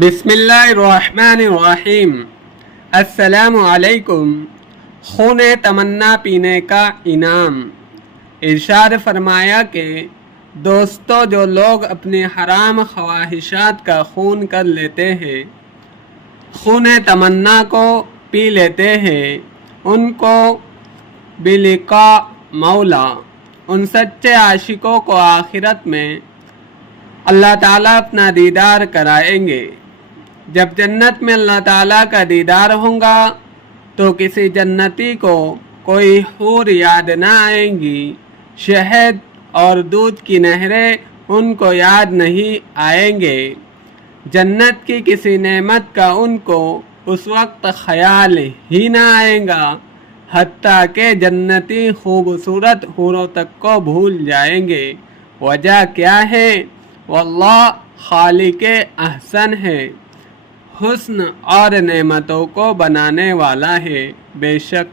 بسم اللہ الرحمن الرحیم۔ السلام علیکم۔ خون تمنا پینے کا انعام۔ ارشاد فرمایا کہ دوستو، جو لوگ اپنی حرام خواہشات کا خون کر لیتے ہیں، خون تمنا کو پی لیتے ہیں، ان کو بلقاء مولا، ان سچے عاشقوں کو آخرت میں اللہ تعالیٰ اپنا دیدار کرائیں گے۔ جب جنت میں اللہ تعالیٰ کا دیدار ہوگا تو کسی جنتی کو کوئی حور یاد نہ آئیں گی، شہد اور دودھ کی نہریں ان کو یاد نہیں آئیں گے، جنت کی کسی نعمت کا ان کو اس وقت خیال ہی نہ آئے گا، حتیٰ کہ جنتی خوبصورت حوروں تک کو بھول جائیں گے۔ وجہ کیا ہے؟ واللہ خالق احسن ہے، حسن اور نعمتوں کو بنانے والا ہے۔ بے شک